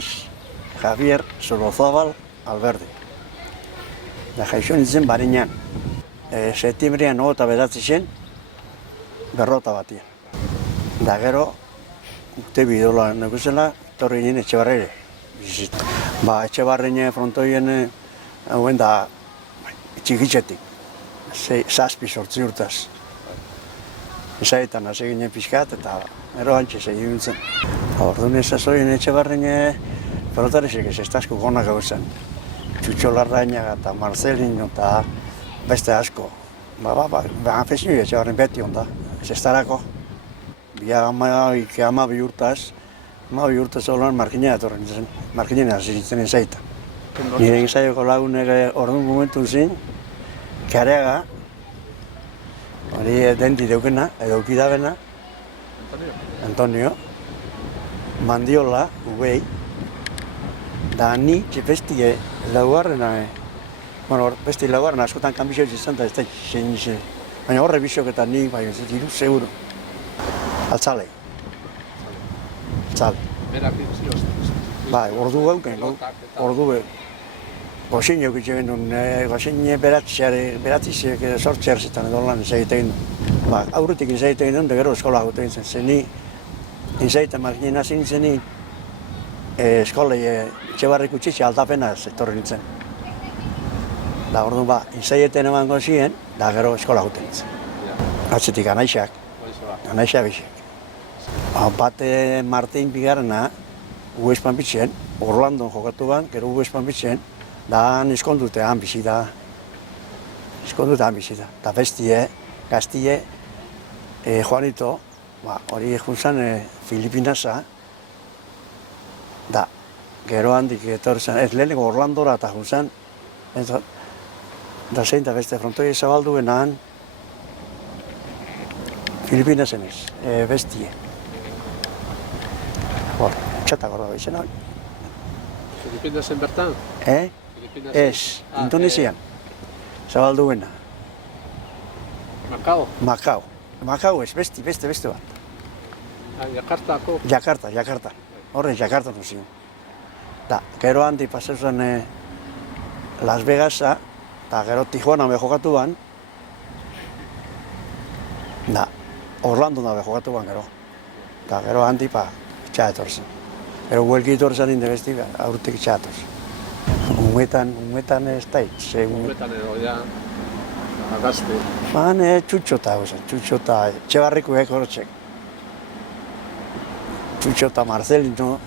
Filipinas Javier Sorozabal Alberdi. Da jaixo nintzen Bariñan. Septiembrean 29 zen, berrota batian. Da gero, urte bidola neguzela, torri nien Etxebarrere. Ba, Etxebarrene frontoien hauen da txikitzetik. 6-8 urtaz. Esaetan hasi ginen pixkat eta gero hantxe segi gintzen. Orduan ez azoien Etxebarrene pelotarisek ez asko gonak hau zen. Txutxo Larrañaga eta Marcelino eta beste asko. Afezio Etxebarren beti onda, ez estarako. Ama bi urtaz holan markinea etorren zen, markinea hasi nintzen ezaita. Nire ensaioko lagunek orduan momentu zen, Kareaga, hori denti deukena, edo ukidabena, Antonio, Mandiola, Ubei, da ni besti laugarrena, besti laugarrena askotan kanbizio izan da ez da zein izan. Baina horre bizok eta ni, bai, ez diru, seguro. Altzale. Berak dituzioz? Bai, ordu gauken, ordu goxin eukitxe gendun, goxin beratziziek sortxer zitan edo lan izagite gendun. Ba, aurretik izagite gendun, da gero eskola gote gintzen. Zeni, izagite marginen hasi nintzen eskolei Etxebarriko txitxe altapena etorri nintzen. Da, orduan ba, izagiten eman gozien, da gero eskola gote nintzen. Atzetik anaixak, anaixak bizek. Bate Martin bigarrena, Uespan bitzen, Orlandon jokatu ban, gero Uespan bitzen, da han eskondute han bizi da. Da bestie, Gaztie, Juanito, hori juntzan Filipinasa, da, gero handik etorri zen, ez leheneko Orlandora eta juntzan, da zein da beste frontoi zabalduen han, Filipinasen ez, bestie. Txatak hor da izan hori. Filipinasen bertan? Ez, Indonesian. Zabalduena. Macao? Macao ez, beste bat. Jakartako? Jakarta. Horren Jakarta nuzien. Da, gero handi pasauzen Las Vegasa, eta gero Tijuana be jokatu ban. Da, Orlando da jokatu ban gero. Da, gero handi txa etorzen. Gero huelki etorzen inde besti, aurtik txa etorzen. Ungetan ez da hitz. Ungetan edo, ja, agazte. Txutxota, Etxebarriko horretzek. Txutxota, Marcelino.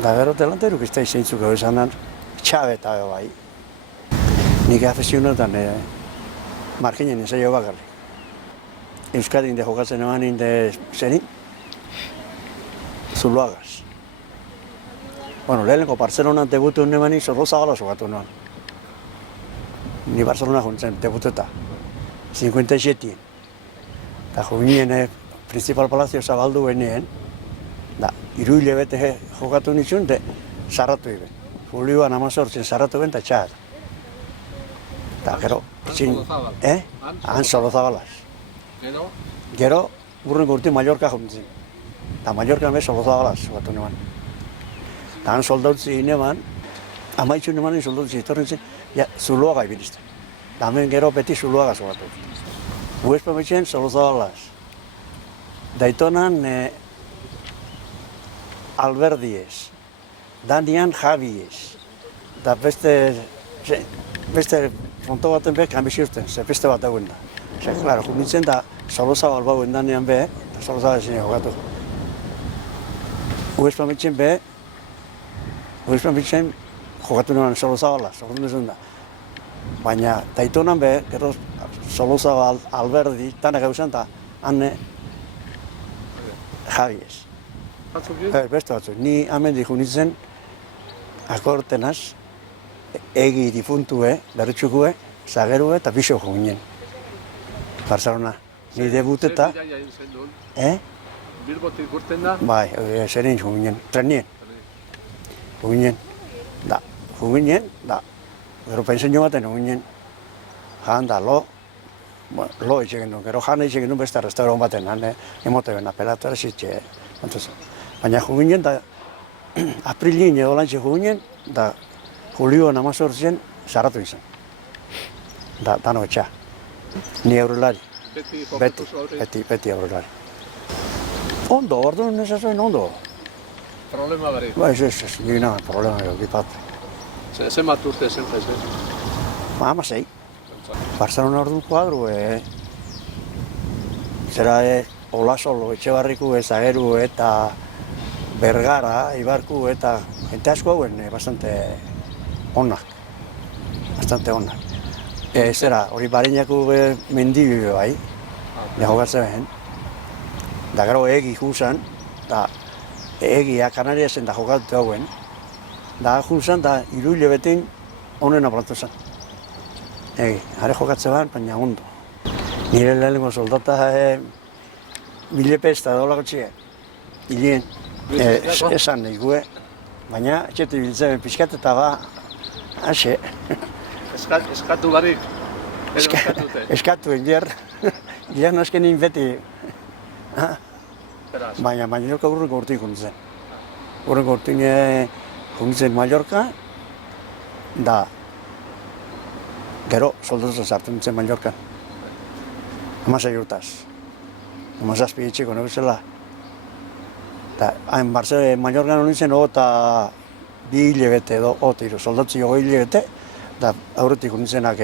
Da gero delanteruk ez da izeintzuk hau esanan, txabeta bai. Nik afezionetan marginen ensaio bakarrik. Euskadin de jokatzen eman inde zenin, Zuloagaz. Lehenko Barcelonan debutu nemanik Sorozabala jokatu noan. Ni Barcelona juntzen debuteta, 57. Eta juginen Principal Palazio zabaldu benien, da, 3 hilabete jokatu nitzun, sarratu iben. Julioan 18 sarratu ben, eta txar. Eta gero, han Solozabalaz. Gero, urrengo urte Mallorca juntzen. Eta Mallorca bez Solozabalaz jokatu neman. Eta han soldautzi neman, amaitzu nemanen soldautzi etorren zen, Zuloaga ibilizten. Eta hemen gero beti Zuloaga jokatu. Uespa betxen Solozabalaz. Daitonan Alberdiez, Danian Javiez, da beste fronto baten be kanbiziurten, beste bat dagoen da. Klaro, junintzen da Solozabal bauen danean be, eta Solozabal ezin jokatu. Uespan bitzen jokatu neman Solozabala, jokatu neman da. Baina Daitonan be, gero Solozabal, Alberdi, tanak gauzan da, han Javiez. Beste batzuk. Ni amendik junitzen akortenaz, egi difuntue, berritxukue, zagerue eta biso juginen. Barcelona. Ni debuteta. Bilbotik urten da? Bai, zerin juginen, trenien. Juginen, da. Gero pensen joaten juginen, jan da, lo etxe genuen, gero jan etxe genuen beste restauran baten, emote bena, pelatu erazitxe. Baina juginen da aprilin edo lantxe juginen, da Julioan 18 saratu izan. Da, dano etxa. Ni aurrelari. Beti aurrelari. Ondo, orduan esazoen ondo. Problema barik. Ba, ez, nina, problema jo, gipat. Zenbat urte zen jaizen? Ba, 16. Barcelona orduan kuadru, zera, Olasolo, Etxebarriku, Ezageru eta Bergara, Ibarku eta jente asko hauen bastante onak. Bastante onak. Zera, hori Bariñako mendibi bai, jokatzen behen. Da gero egi juzan, da egia Kanariasen da jokatu hauen. Da juzan, da iruile betin honen apratu zen. Egi, are jokatzen behen, baina ondo. Nire lehenengo soldata bilepesta dolako txie, hilien. Esan nahi gue, baina etxetu biltzen pixkat eta ba, hase. Eskatu barik? Eskatu egier, gilean azkenin beti. Baina Mallorca urrenko urtik juntzen. Urrenko urtik juntzen Mallorca, da gero soldatuza sartu nintzen Mallorcan. 16 urtaz. 17 etxeko negozela. Hain Mallorcan hori nintzen eta 2 hilabete edo, hiru soldatzi 2 hilabete, da aurretik nintzenak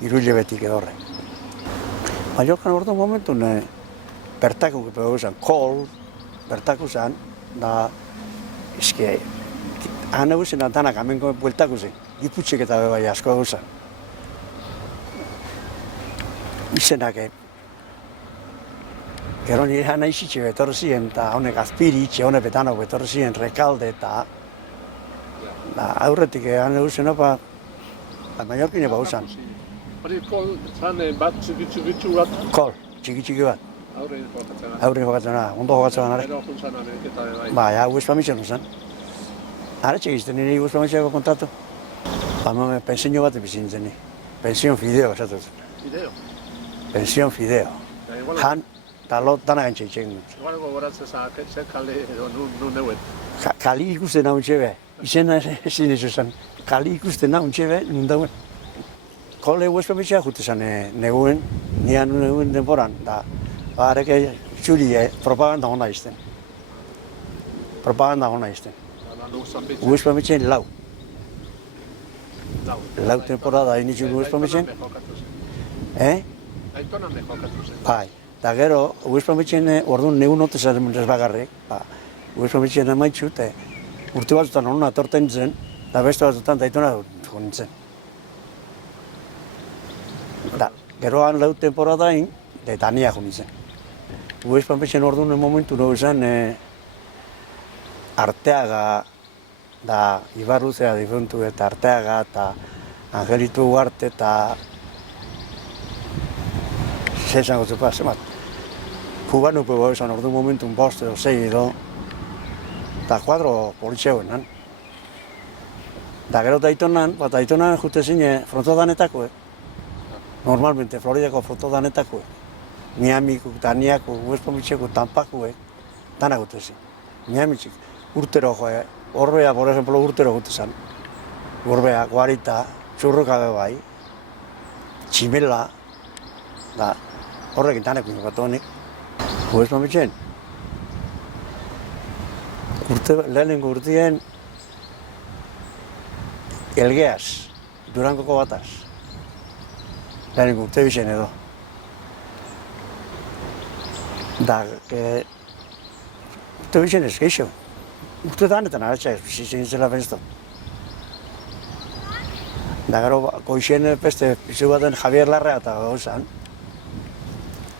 3 hilabetik edo horre. Mallorcan orduan momentun bertako gipego zen, kol, bertako zen, da, eske, han eguzen danak amenko bueltako zen, giputxek eta bebai asko eguzen. Izenak, gero nire hana izitxe betorri ziren, eta honek azpiri itxe, honek betanok betorri ziren, rekalde eta aurretik han eguzen opa, Mallorquin eba usan. Hori kol zan bat txiki bat? Kol, txiki bat. Aurre jokatzen da, ondo jokatzen da. Gero juntzan aneketa bai. Ba, ja, Uespamitzen usan. Ara txegizten nire Uespamitzeko kontatu. Ba, pentsio bat ebizin zen ni. Pension fideo esatu zen. Fideo? Pension fideo. Han, eta lot dana gantxe itxegin dut. Igual gogoratzen zer kale edo nun neuen. Kali ikusten hau txebe, izena ezin ez zen. Kali ikusten hau txebe, nun dauen. Kole Uespamitzea jute zen neguen, nian neguen denboran, da. Ba, areke txuri propaganda hona izten. Propaganda hona izten. Uespamitzen lau. Lau temporada initxun Uespamitzen. Aitonan jokatu zen. Bai. Da gero, Uespamitzen orduan negun notezaren bagarrik. Uespamitzen emaitxu, urte batzutan hona atorten zen, da beste batzutan daitona nintzen. Da, gero han lau temporadain, eta nia jo nintzen. Uespamitzen orduan momentu nago izan, Arteaga, da Ibarruzea difuntu eta Arteaga, eta Angelitu Ugarte, eta zesango zupa, zemat. Kubanupe bau izan orduan momentu bost edo 6 edo, eta 4 politxeuen, nan. Da gero daitonan, daitonan jute zine frontodanetako, normalmente Floridako frontodanetako, Miamiko, Daniako, Uespamitzeko, Tampako, danak jute zin. Miamitzik, urtero joe, Orbea, por ejemplo, urtero jute zan. Orbea, Guarita, Txurroka bai, Tximela, da, horrekin danak jokatu honik. Uespamitzen, lehenengo urtien, Elgeaz, Durangoko bataz. Lehenengo urte bizen edo. Da, urte bizen ez geixo. Urte danetan aratxa, bizitzen zela bensto. Da gero, goixen beste bizu baten Javier Larrea eta gauzan.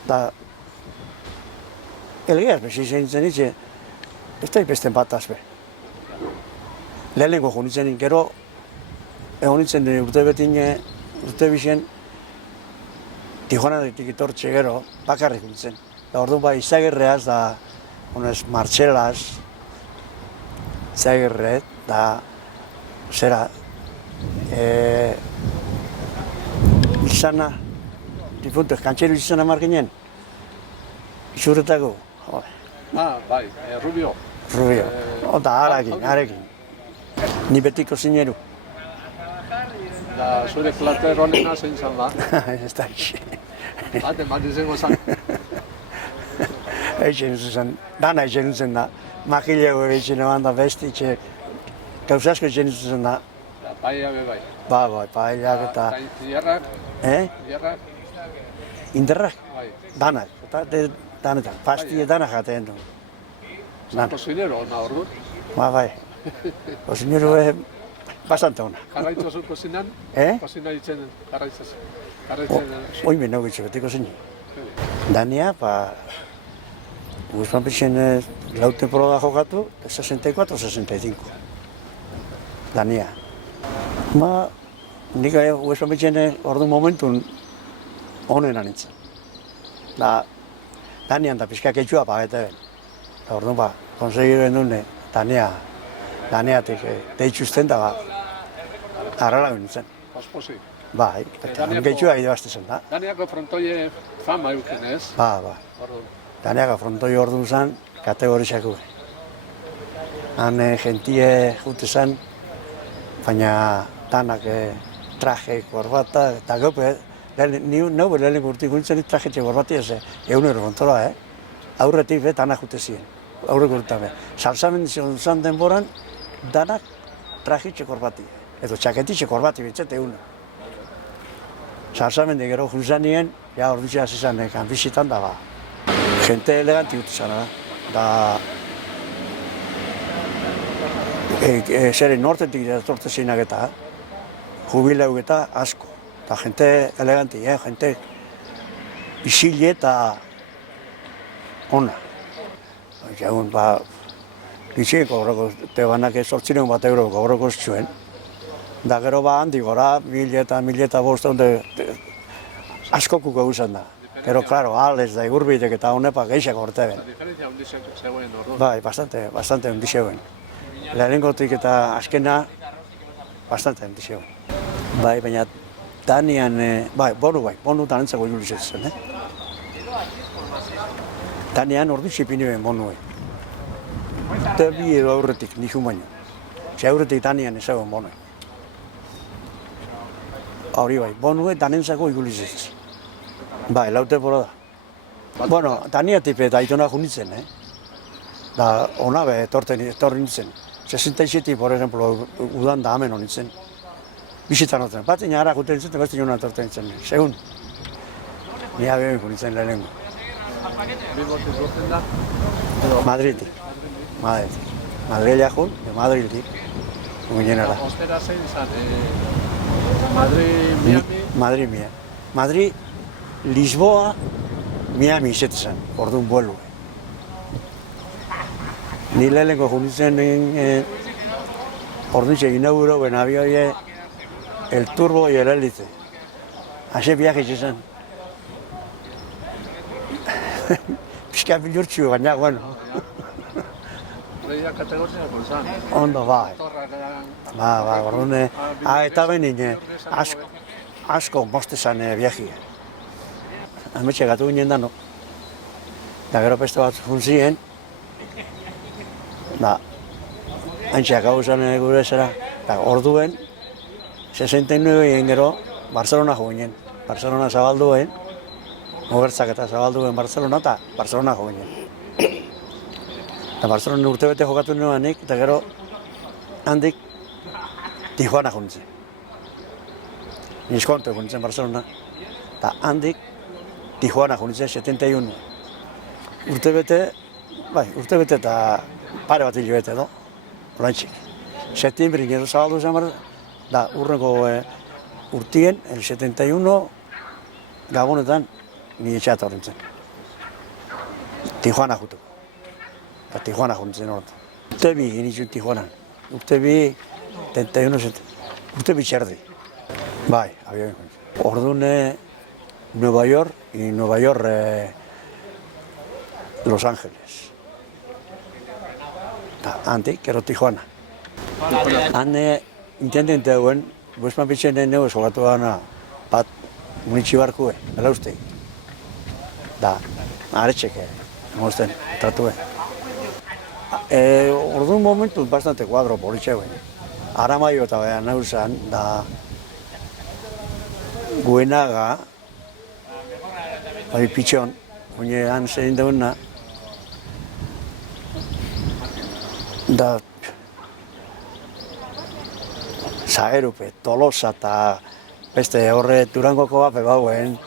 Da, Elgeaz bizitzen zen itxe, ez da ipesten bataz be. Lehenengo jo nintzen, gero, egon nintzen urte betin, urte bizen, Tijuanatik itortxe gero, bakarrik nintzen. Da orduan bai, Izagerreaz, da, Martxelaz, Izagerret, da, zera, izana, difuntu, kantxeru izana marginen, izurretako. Bai, Rubio. Rubio. Eta harekin. Ni betiko zineru. Da, zure plater honena zein zan da. Ez da ixe. Bate, bat izango zan. Eixen zuzen, dana eixen zuzen da. Makilego eixen eman da bestitxe. Gauzasko eixen zuzen da. Paella be bai. Bai, paellak eta... Zierrak, zierrak, Inderrak, bai. danak. Eta danetan, pastie danak jaten du. Kozinero, ona ordu. Bai. Kozinero bastante ona. Jarraitzu zu kozinan? Kozina ditzen jarraitzu. Oime nago itxe betiko kozine. Dania, Guzman pixen lau temporada jokatu, 64-65. Dania. Nik Guzman pixen ordu momentun onena nintzen. Danian da pixka ketxua pagete ben. Orduan konsegiren dune, Daniatik deitxuzten da arrela nintzen. Osposi. Bai, eta ketxua idebazte zen da. Daniako frontoie fama euken ez? Ba. Daniako frontoi ordu zen kategorizako. Han gentie jute zen, baina danak traje, korbata, eta gope, neu lehenengo urtik guntzen traje txe korbati ez, egunero kontola, aurretik danak jute ziren, aurreko urtabe. Salsamen zen denboran, danak traje txe korbati, edo txaketi txe korbati bitzet egunero. Salsamen de gero juzanien, ja ordutxe hasi zen, bizitan da ba. Gente eleganti dut izan, da... Zeren nortetik datorte zeinak eta, jubileu eta asko. Eta gente eleganti, gente isile eta ona. Jaun, gitxik gaurroko, tebanak €800 bat gaurroko zuen. Da gero handi gora, 1000 eta 500 askokuk eguzan da. Pero, claro, ales da igurbitek eta honepa geixak orte ben. Diferentzia hundizek zegoen orduan. Bai, bastante hundi zegoen. Lehenengotik eta azkena, bastante hundi zegoen. Bai, baina Danian, bonu danentzako juliz zen, Danian ordu zipini ben bonue. Eta bi edo aurretik, nixun baino. Ze aurretik Danian ezagun bonue. Hori bai, bonue danentzako juliz zen. Bai, laute bora da. Bueno, Dania tipe eta aitona junitzen, Da, ona be, etorri nintzen. 67, por ejemplo, udan da hemen honitzen. Bizitan oten. Bat ina ara juten nintzen, beste jona etorri nintzen. Segun. Ni abien junitzen lehenengo. Bilbotik goten da? Madridik. Madrilea jun, Madridik. Guinenara. Ostera zein zan, Madrid, Miami? Madrid, Lisboa, Miami izetzen, orduan vuelu. Ni lehenengo junitzen orduan inauguro ben avioie el turbo y el hélice. Haxe viaje izan. Pixka bilurtxu, baina, bueno. Leia kategoriako zan. Ondo, bai. Orduan, eta benin, asko mostezan viajia. Ametxe gatu ginen dano. Da gero peste bat funtzien. Haintxeak hau zen gure zera. Orduen, 69 gero, Barcelona jo ginen. Barcelona zabalduen. Mogertzak eta zabalduen Barcelona eta Barcelona jo ginen. Eta Barcelona urtebete jokatu nuenik, eta gero handik Tijuana jo nintzen. Niskonto jo nintzen Barcelona. Eta handik Tijuana jo nintzen 71. Urtebete eta pare bat hilabete edo, olaintxik. Septiembrin gero zabaldu zen bar, da urrengo urtien, el 71, Gabonetan, ni etxeata horrentzen. Tijuana jutuko. Eta Tijuana juntzen horretu. Urte bi initzun Tijuanan. Urte bi, 71, urte bi txerdi. Bai, abioi. Orduan, Nueva York y Nueva York, Los Ángeles. Handik, gero Tijuana. Han intenten eguen, Guzman bitxen neu esogatu gana bat munitxi barkue, bela uste. Da, aretxeke, emozten, tratue. Orduan momentu bastante kuadro politxe baina. Aramaio eta baina nauzan, da Guenaga, bai pitxon, oine han zein dauna, da Zagerupe, Tolosa eta beste horre Durangoko bape bauen,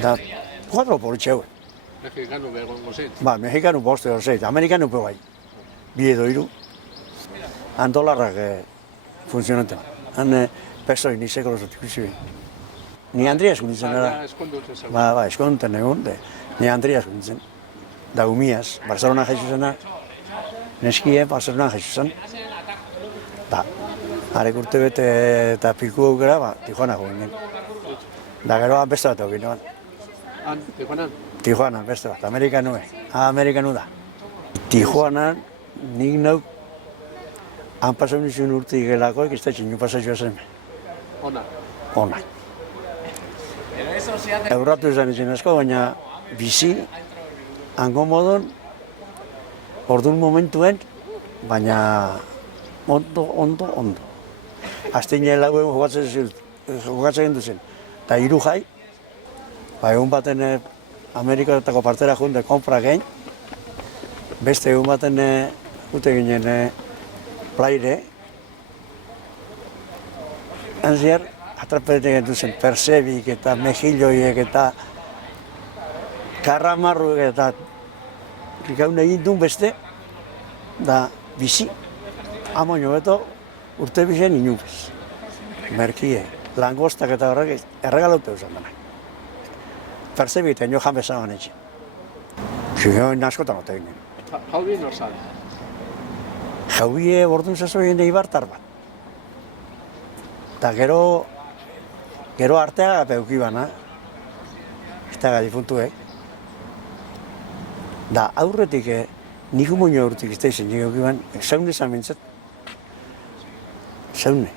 da kuadro politxe baina. Mexikano begongo zen. Ba, mexikanu boste hor zeit, amerikanu pe bai, bi edo hiru. Han dolarrak funtzionaten. Han pesoi ni sekolo zutik ikusi. Ni Andria eskunditzen era. Eskonduten zen. Ba, eskonduten egon, ni Andria eskunditzen. Da Umiaz, Barcelona jaizu zena, neskie Barcelona jaizu zen. Da, harek urte bete eta piku aukera, ba, Tijuana ginen. Da gero beste bat egin noan. Han, Tijuanan? Tijuana, beste bat, Amerikanu da. Tijuanan, nik nauk, han pasau nizun urte igelako, ikiztetxin, nio pasatxua zen. Ona. Ona. Eurratu izan izan asko, baina bizi, hango modon, orduan momentuen, baina ondo. Azteine lauen jokatzen duzen. Eta hiru jai, ba egun baten Amerikatako partera junde konpra gein, beste egun baten gute ginen plaire, hanziar, atrapetetan duzen Persebik eta Mejilloiek eta Karramarruek eta gaun egin duen beste, da bizi, amoino beto urte bizen inubez. Merkie, langostak eta horrek erregalaute usan dena. Persebik eta nio jan bezaban etxe. Zigeoen askotan ote ginen. Jaubien hor zan? Jaubie bordun zazoien eibartar bat. Eta gero artea peuki bana, ez da difuntuek. Da aurretik, nik moino urtik ez da izan jegeuki ban, zaune zan bintzat. Zaune.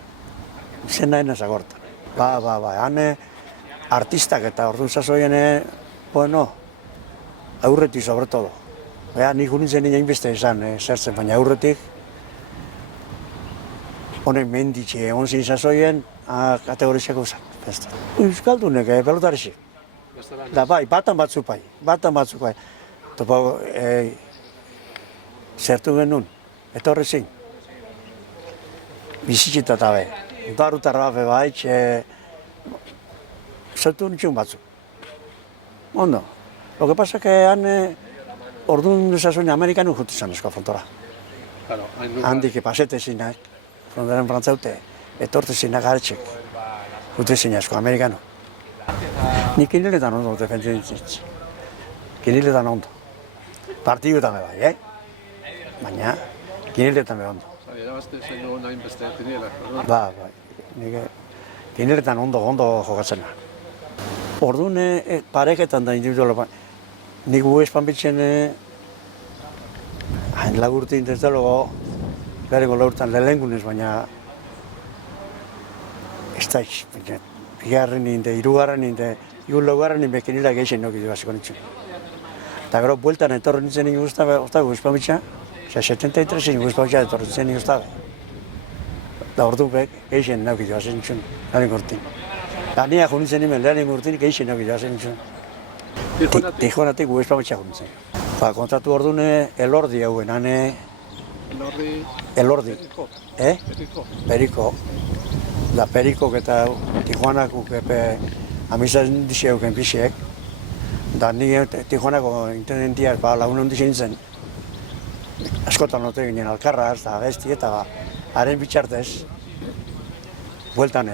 Izen nahi nazagorta. Ba, han artistak eta orduan zazoien, bueno, aurretik sobre todo. Nik unintzen nien beste izan, zertzen, baina aurretik, honek menditxe, egon zin zazoien, kategoriziako zan. Euskaldunek, pelotarizik. Da bai, batan batzuk bai. Topa, zertu genuen, etorri zin. Bizitxita eta bai. Darutarra bape bai, zertu nitxun batzuk. Ondo. Lo que pasa que han orduan esazuen Amerikanu jutu zan esko frontora. Handik pasete zinak, frontoren frantzaute, etorte zinak hartxek. Jutu zin esko, Amerikanu. Nik kiniletan ondo defentzen ditzitz. Kiniletan ondo. Partiduetan bai, baina kiniletan be ondo. Erabazte zen dugu nahin beste kinielak. Bai. Nik kiniletan ondo jokatzen. Orduan pareketan da individuala. Nik gu espanbitzen lagurte intezalogo, gareko lagurtan lehengunez, baina ez da iz. Bigarren ninte, hirugarren ninte, laugarren ninte bekenila geixen noki du hasiko nintzen. Eta gero, bueltan etorren nintzen nik guztabe, gu espanbitza, 73 nik guztabe etorren nintzen nik guztabe. Da ordu bek, geixen noki du hasiko nintzen, lehen gortin. Da nia jo nintzen nimen lehen gortin, geixen noki du hasiko nintzen. Tijuanatik gu espanbitza jo nintzen. Ba, kontratu orduan elordi hauen, hane... Elordi. Periko. Da Perikok eta Tijuanakuk amizan dixeuken pixek. Da ni Tijuanako intendentiak lagun hondi zintzen. Askotan note ginen Alkarraz eta Besti eta haren bitxartez. Bueltan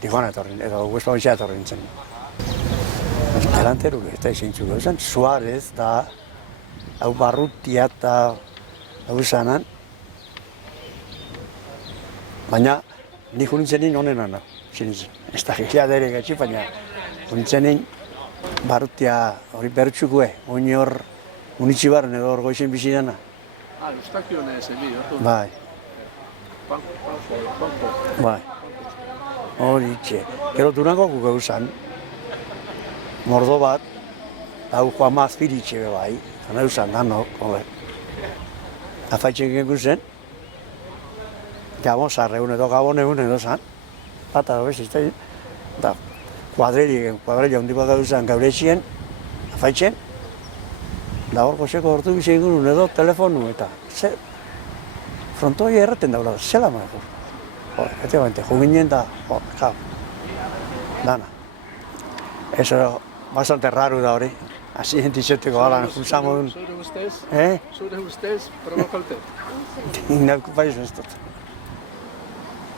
Tijuana etorrin, edo Huespa etorri nintzen. Delanteru ez da izin txuko. Suárez da, hau Barrutia eta hau izanan. Baina, nik unintzen nien honen ez da gila dere gatsi, baina unintzen nien Barrutia hori bertxukue, honi hor unitxibarren edo hor goizen bizi dena. Eustakion ezen bi, otu? Bai. Bai. Hori itxe. Gero Durango guk euzan, mordo bat, hau Juan Mazpiritxe bai, gana euzan danok, Afaitzen gengu zen, Gabon zarreun edo Gabon egun edo zan, bata da bezizte, da kuadrilla hundi bat gau zen gaur etxien, afaitzen, da hor goxeko hortu bizi ingun edo telefonu eta frontoi erraten daula, zela mago. Efectivamente, juginen da, dana. Eso bastante raro da hori, asienti zeteko alan junzamodun. Zure ustez? Eh? Zure ustez, provokaute? Inauk baiz ez dut.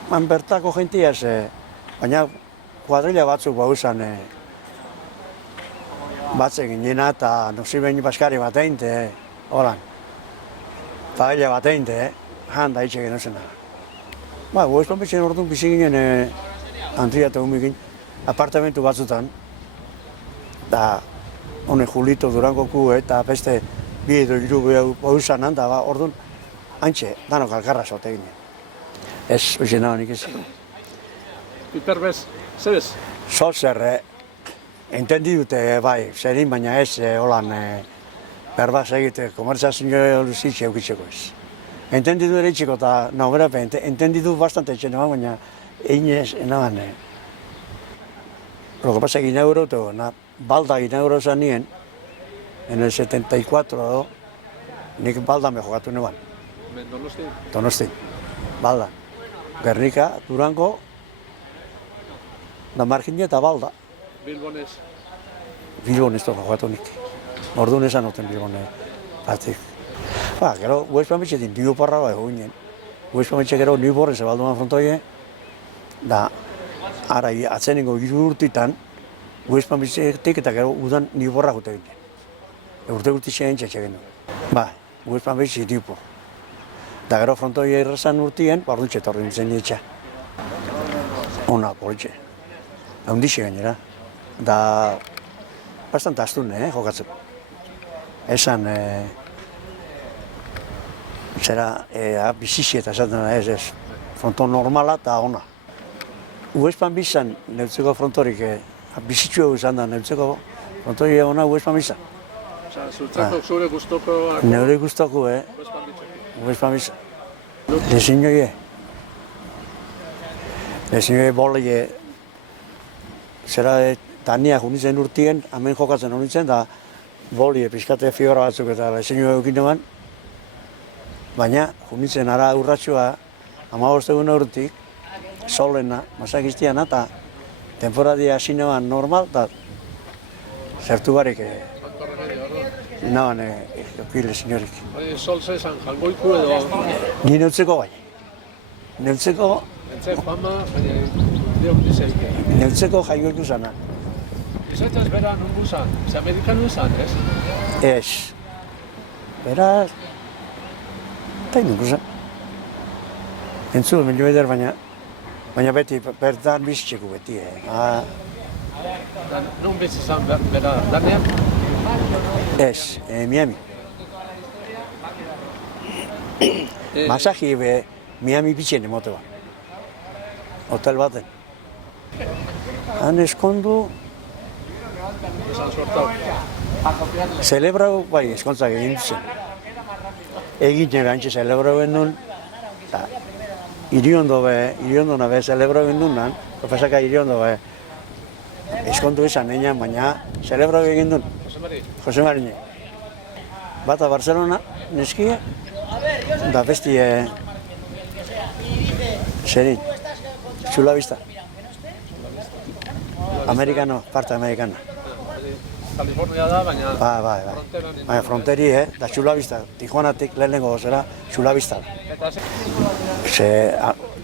Man bertako jentia baina kuadrilla batzuk bauzan batzek ginena eta nozibein baskari bat einte, holan. Paella bat einte, han da hitxe genuzena. Ba, goizpan bitxen orduan bizi ginen Andria eta Humikin apartamentu batzutan, da hone Julito Durangoku eta beste bi edo hiru bauzan handa, ba, orduan antxe, danok alkarra zote ginen. Ez, hoxe nagoenik ez. Piper bez, zebez? Zer, entendi dute bai, zerin, baina ez, holan, berbaz egite, komertzazio zitxe eukitzeko ez. Entendi du ere itxiko eta nauberape, entendi du bastante etxe nagoen, baina egin ez, nagoen. Lo que pasa que inauguró todo, balda inauguró zan nien, en el 74 edo, nik balda me jogatu neban. Donosti? Donosti, balda. Gernika, Durango, da Marginia eta balda. Bilbonez? Bilbon ez dugu jogatu nik. Orduan esan noten Bilbone batik. Ba, gero, Uespamitxetin diu parra bai ginen. Uespamitxe gero Niborren zebalduan frontoie, da, ara atzenengo 3 urtitan, Uespamitxetik eta gero udan Niborra jute ginen. Urte xeen txetxe genuen. Ba, Uespamitxe dipor. Da gero frontoia irrazan urtien, orduan txetorri nintzen etxa. Ona, politxe. Haundixe gainera. Da, bastante astun, jokatzeko. Esan, zera, bizixi eta esaten da ez, fronton normala eta ona. Uespan bizan, neutzeko frontorik, bizitxua izan da, neutzeko frontori ona Uespan bizan. Osa, zutzako zure guztoko... Neure guztoko, Uespan bitxeko. Uespan bizan. Lezinioie. Lezinioie boli, zera, Dania junitzen urtien, hemen jokatzen honitzen, da boli, pizkate figura batzuk eta lezinioie eukin eman. Baina, junitzen ara urratxua, 15 egun urtik, solena, masakiztiana, eta temporadia hasi neban normal, eta zertu barik, naban, eukile ziniorik. Sol zezan, jalgoiku edo... Ni neutzeko bai. Neutzeko... Entze fama, dio dizeike. Neutzeko jaioiku zana. Izaitaz bera nungu zan, ze amerikanu zan, ez? Ez. Beraz... Eta nungu zan. Entzu, menio eder, baina beti, bertan bizitzeko beti, Nun bizi zan bera lanean? Ez, Miami. Masaji Miami bitxen emote bat. Hotel baten. Han eskondu... Esan sortau. Zelebrau, bai, eskontzak egin zen. Egin nire antxe zelebrau endun. Iriondo nabe zelebrau endun nan. Profesaka iriondo be. Eskondu izan egin, baina zelebrau egin duen. Jose Mari. Bata Barcelona, neskia. Da besti... Zerin. Chula Vista. Amerikano, parte amerikana. California da, baina... Baina fronteri, da Chula Vista. Tijuanatik lehenengo gozera, Chula Vista.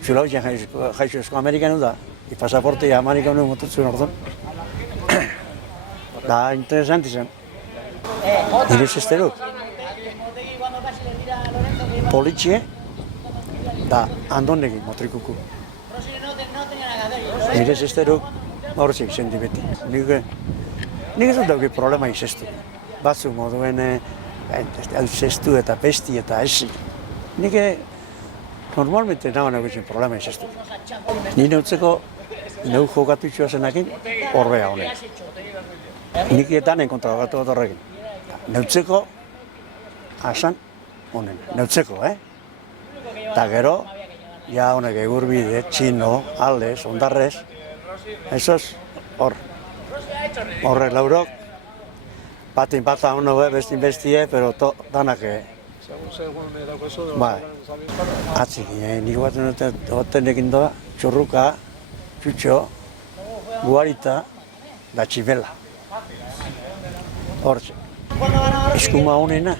Chula Vista jaixo esko amerikanu da. Pasaporte amerikanu motutzuen orduan. Da interesanti zen. Nire zesteruk. Politxe, da andonekin motrikuku. Nire zesteruk horretzik zen beti. Nik ez dut dauki problema izestu. Batzu moduen zestu eta pesti eta esi. Nik normalmente nagoen egitzen problema izestu. Nire utzeko neu jokatu itxua zenakin horbea honek. Nik danen kontra jokatu bat horrekin. Neutzeko, asan, honen, neutzeko, Eta gero, ja honek egurbide, txino, alez, ondarrez, esos, horrek laurok, batin bata hono bestin bestie, pero danak, bai, atzik, nik baten oten egin doa, txurruka, txutxo, guarita, da tximela. Hortxe, eskuma honena.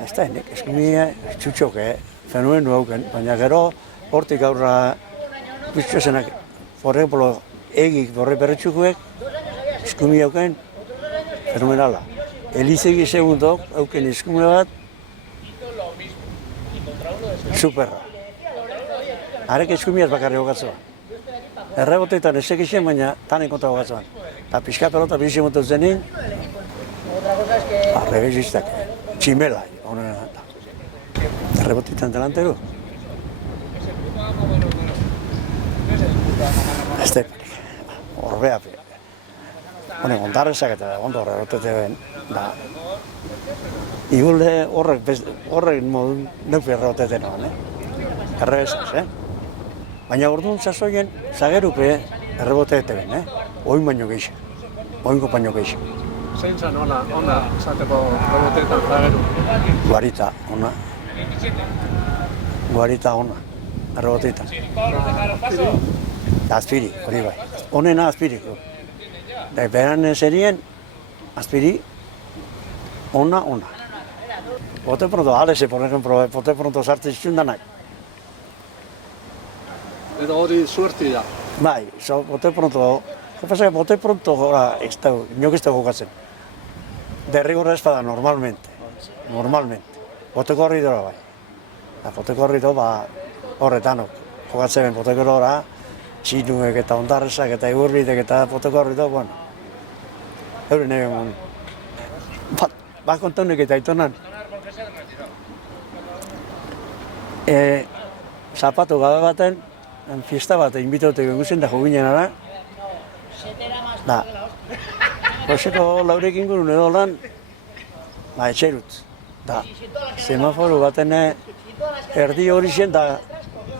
Ez da henik, eskumia txutxoke, fenomenu hauken, baina gero hortik aurra biztxozenak, por ejemplo, egik borre berretxukuek, eskumia hauken, fenomenala. Elizegi segundok, hauken eskumia bat, superra. Harek eskumiaz bakarri hokatzua. Erreboteetan esek isen, baina tanen kontra hokatzuan. Eta pixka pelota bizi motu zenin, arrebizistak, tximela, honen da. Erreboteetan delantero. Ez teparik, horbea pi. Honen, ondarrezak eta ondo errebotete ben, da. Igulde horrek modu neupi errebotete noan, Errebezaz, Baina orduan zazoien, zagerupe erreboteete ben, Oin baino gehiago, oinko baino gehiago. Zein zan ona zateko erreboteetan zageru? Guarita, ona. Guarita, ona, erreboteetan. Azpiri, hori bai. Honena azpiri. Beran zerien, azpiri, ona. Bote pronto, Alese, por ejemplo, bote pronto sartzen zitsundanak. Edo hori suerti da. Bai, bote pronto, bote pronto, inok ez da jokatzen. Derrigorra ez bada, normalmente. Bote korridora bai. Bote korridora, horretanok, jokatzen ben bote korridora, txinuek eta ondarrezak eta egurbidek eta bote korridora, bueno. Euren egin mon. Bat kontaunek eta aitonan. Zapatu gabe baten, fiesta bat inbitaute guzen da joginen ara. Da, Joseko laurek ingurun edo lan, etxerut. Da, semaforo baten erdi hori zen da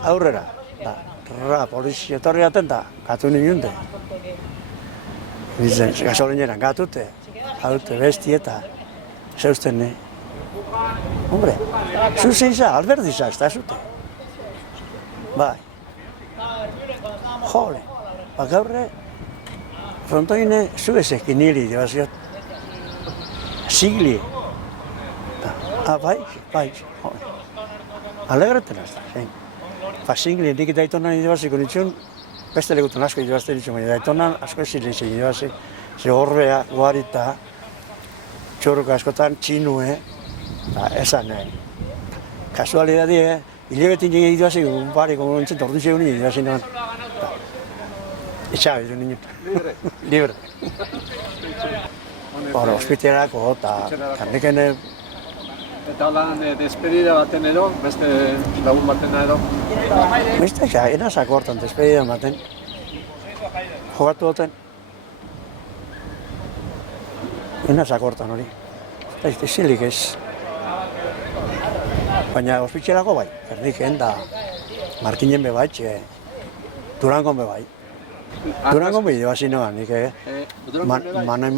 aurrera. Da, polizia etorri baten da, gatu nilunde. Bizen, gasolineran gatute, haute besti eta zeusten, Hombre, zuzen za, alberdi za, ez da zute. Bai. Jole, gaurre, frontoine zuezek niri, dibaziot. Sigli. Bai, jole. Alegreten ez da, zein. Sigli, nik eta aitonan idibaziko nitxun, beste legutun asko idibazte nitxun, baina aitonan asko ezilin zein idibazi. Ze horbea, guarita, txorruka askotan, txinue, esan, kasualidadie, hilebetin jene iduazik, bari, como nintzen, tordu zegoen nire iduazik noan. Etxabe, du ninen. Libre. Hora, hospitelerako, eta karniken... Eta holan despedida baten edo, beste lagun baten edo? Beste, enazako hortan despedida baten. Jogatu duten. Enazako hortan hori. Ez zilik ez. Baina hospitzelako bai, erdiken da Markinen be bai, Durangon be bai. Durangon be ibasi noan, nik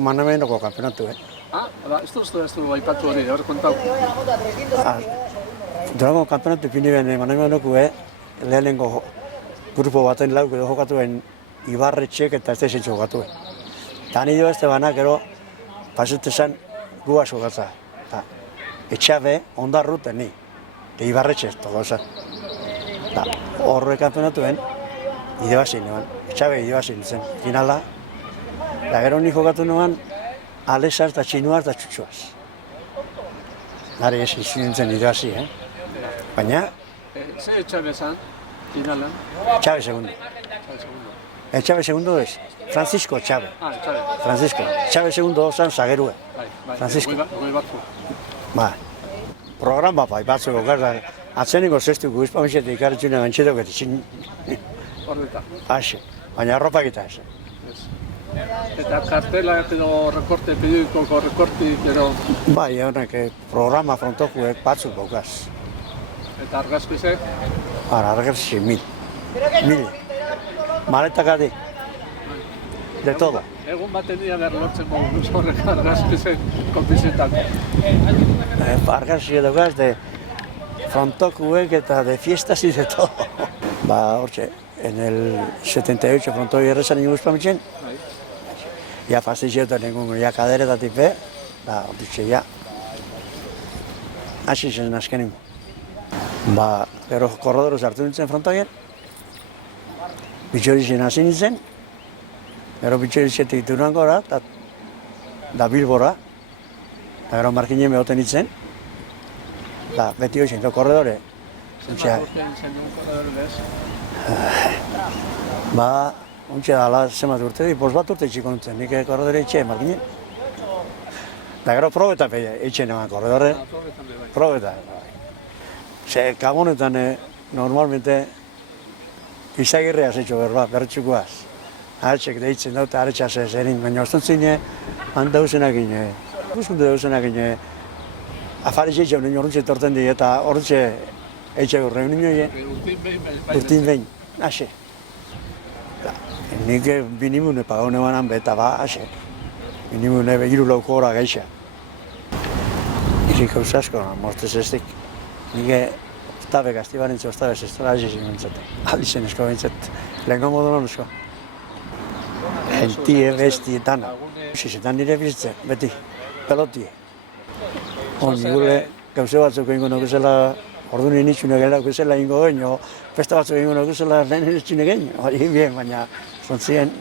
manamenoko kampeonatu, Ez du aipatu hori, hor kontau. Durangon kampeonatu pini ben manamenoko, lehenengo grupo baten lauk edo jokatuen Ibarretxek eta ez da izan jokatuen. Eta nire ez da banak ero pasute zen guaz jokatza. Etxabe, ondarruten ni. Eta Ibarretxe ez togo zen. Horre kampeonatuen, idebazin nuen. Etxabe idebazin zen. Finala, eta gero nik jokatu nuen, alezaz eta txinuaz eta txutxuaz. Nare ez izin zen idebazi, Baina... Ze Etxabe zan, finalan? Etxabe segundo. Etxabe segundo ez, Francisco Etxabe. Etxabe. Francisco. Etxabe segundo zan Zagerue. Francisco. Goi batzu. Programa bai batzeko gara, atzeniko zestuko izpamisete ikarritxunean gantxetok eta txin... Horreta. Haxe, baina arropak eta ez. Eta kartelak edo rekorte, periodikoko rekortik edo, Bai, honek programa frontokuek batzuk daukaz. eta argazkizek, Argazki 1000. 1000. Maletakadi. De todo. egun baten dira behar lortzen mogu horrek argazkizek konpizetan. Argazki daukaz de frontokuek eta de fiestas y de todo. Ba, hortxe, en el 78 frontoi errezan ingo espamitzen, Bai. ja fastizioetan nengun, ja kaderetatik be, da, hortxe, ja. Hasi zen azkenin. Ba, gero korredoro sartu nintzen frontoien, bitxorizen hasi nintzen, gero bitxorizetik Durangora, da Bilbora, eta gero Markinen behoten nintzen, da beti hoxen, korredore. Zenbat urtean zen nuen korredore ez? Ba, ontsa dala zenbat urte, bost bat urte itxiko nintzen, nik korredore itxe, Markinen. Da gero probetan itxe neman korredore, Probetan be bai. probetan. Ze, gabonetan normalmente izagirrea zetxo berba, bertxukoaz. Artxek deitzen daute, artxaz ez erin, baina ostontzine, handa usenak ine, guzkunde usenak ine, afari zetxo nien horrentxe torten di, eta horrentxe eitxe gurre nien, Urtin behin bai. urtin behin, ase. Nik binimune pagaune banan beta ba, ase. Binimune behiru lauko hora gaixa. Irik hausasko, mostez ez dik. Nik ostabe gazti barentzu, ostabe zestora azizin bintzat. Alizen esko bintzat, lehenko modulan esko. Gentie, besti, dana. Zizetan nire bizitzen, beti, pelotie. Nigure gauze batzuk egingo nukuzela, ordu nien itxune gelako zela ingo geino, festa batzuk egingo nukuzela lehen itxune geino. Bien, baina zontzien